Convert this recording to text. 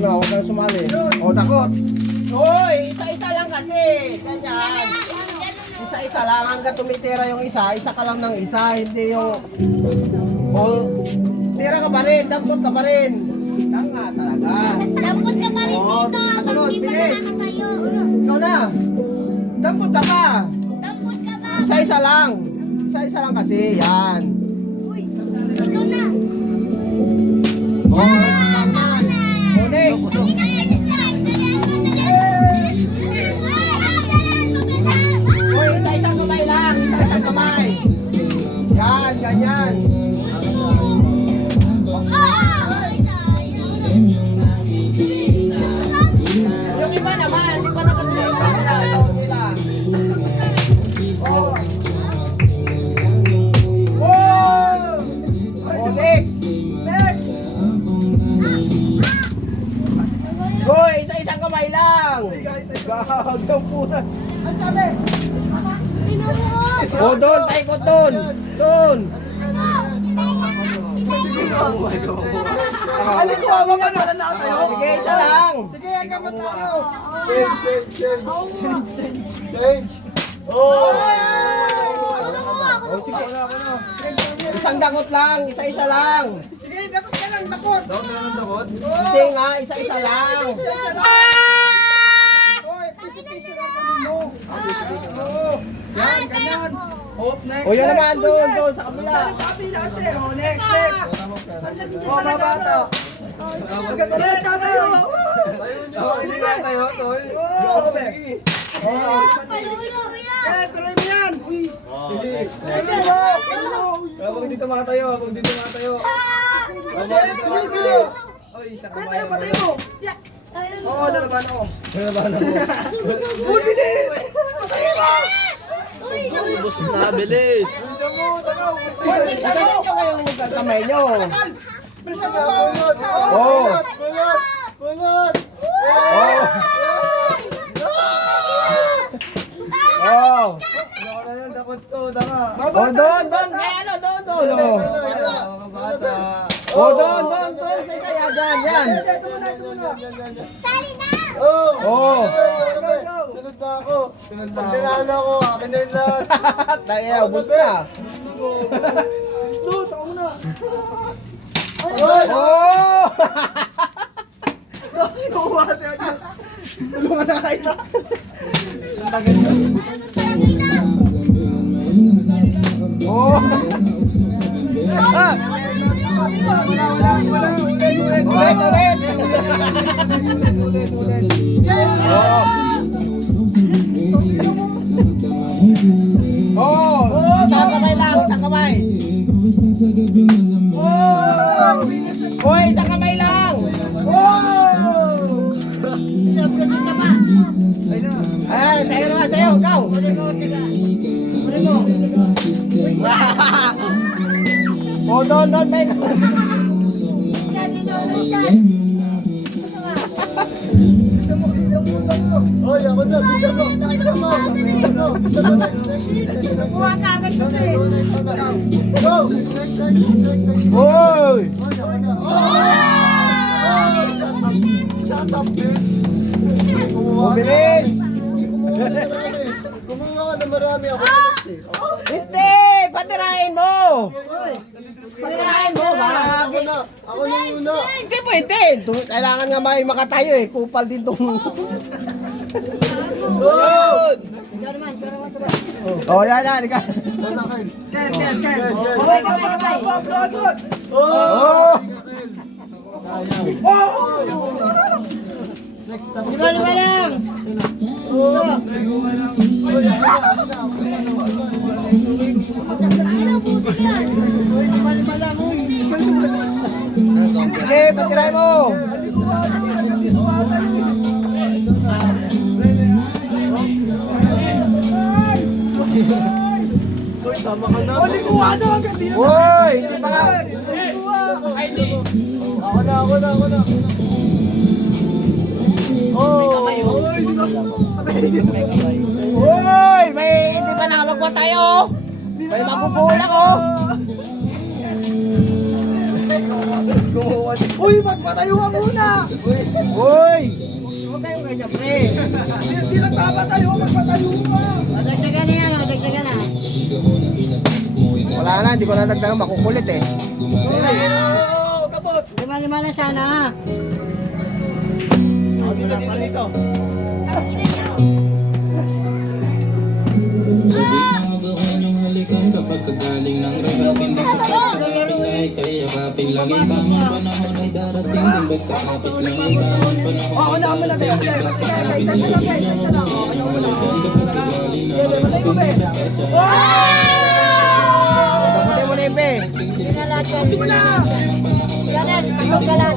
No, huwag kang sumali. O, takot. Hoy, isa-isa lang kasi. Ganyan. Isa-isa lang. Hanggang tumitira yung isa, isa ka lang ng isa. Hindi yung... O, tira ka pa rin. Dampot ka pa rin. Tanga talaga. Dampot ka pa rin Oo, dito. kasunod, Pag di pa bilis. nakakatayo. Ikaw na. Dampot ka pa. Dampot ka pa. Isa-isa lang. Isa-isa lang kasi. Yan. Uy, ikaw na. O, ganyan. O, next. Hoy, isa-isang kamay lang. Isa-isang kamay. Yan, ganyan. Yung iba naman, hindi pa nakasunod pa nila. Oh. Oh! Oh, next. Next. Go, isa-isang kamay lang. Gagang puta. Oh, doon, paikot doon. Doon. Alin ko, mga ano na tayo? Sige, isa lang. Sige, hanggang tayo. Change. Oh! Oh, sige. Isang dakot lang, isa-isa lang. Sige, dapat ka lang takot. Hindi nga, isa-isa lang. Hoy, piso-piso lang kami mo. Yan, ganyan. Hop, next. O, yan naman, doon, doon, sa kabila. Kapila kasi. Oh, next, next. Oh, bata. Maganda na tayo. Hindi na tayo, tol. Yan, tuloy mo yan. Sige. Habang dito makatayo, habang dito makatayo. Sige. Oy, isa ka Patay mo, patay mo. Oo, lalaban ako. Uy, bilis! Uy, Ubus na, bilis. Kasi ito kayong magkakamay nyo. Bilisan mo pa. Oh. Kulot! Oh. Oh. Ano na yan, dapat to, dama. Oh, doon, doon. Kaya ano, doon, doon. Oh. Bata. Oh, doon, doon, doon. Isa-isa, yan, yan. Ito muna, ito muna. Sali na. Oh! Oh. Sunod na ako. Sunod na ako. Akin na yung lahat. Tayo, ubus na. Snoot, ako muna. Oh. Kinuha kasi ako. Tulungan na kahit na. Oh. Ah. Ulit, ulit. Oh. Oh. Isang kamay lang, isang kamay. Oh. Hoy, isang kamay lang. Oh. Ayan, sayo naman, sayo, ikaw. Oh, doon, doon, may. Oy, ako na. Bisa mo. Bisa mo. Bisa mo. Bisa mo. Kuha ka agad siya eh. Go! Hoy. Shut up, bitch! Oh, bilis. Kumuha ka na marami ako. Hindi, patirahin mo. Patirahin mo, gagi. Ako na una. Hindi pwede. Kailangan nga may makatayo eh. Kupal din tong... Oh, yan, yan. Ikaw. Ken, Ken, Ken. Okay, good. Oh. Lima lang. Sige, patirahin mo. Tama ka na. Hoy, hindi pa nga. Ako na. Oh! Hoy, may hindi pa nakapagpatay oh. May magbubulag oh. Uy, magpatayo ka muna! Uy! Huwag kayong ganyan, pre. Hindi nagpapatayo, magpatayo ka. Dagdagan na yan, dagdagan na. Wala na, hindi ko na nagdagang makukulit eh. Oo, kapot. Lima-lima na sana ha. Dito. Kapag kagaling ng rehab, hindi sapat sa akin ay kaya kapit lang ang tamang panahon ay darating din basta kapit lang ang tamang panahon ay darating din basta kapit lang ang tamang panahon kapag kagaling ng rehab, hindi sapat sa Taputin mo na yung be. Hindi na lahat yan. Yan yan, pagod ka lang.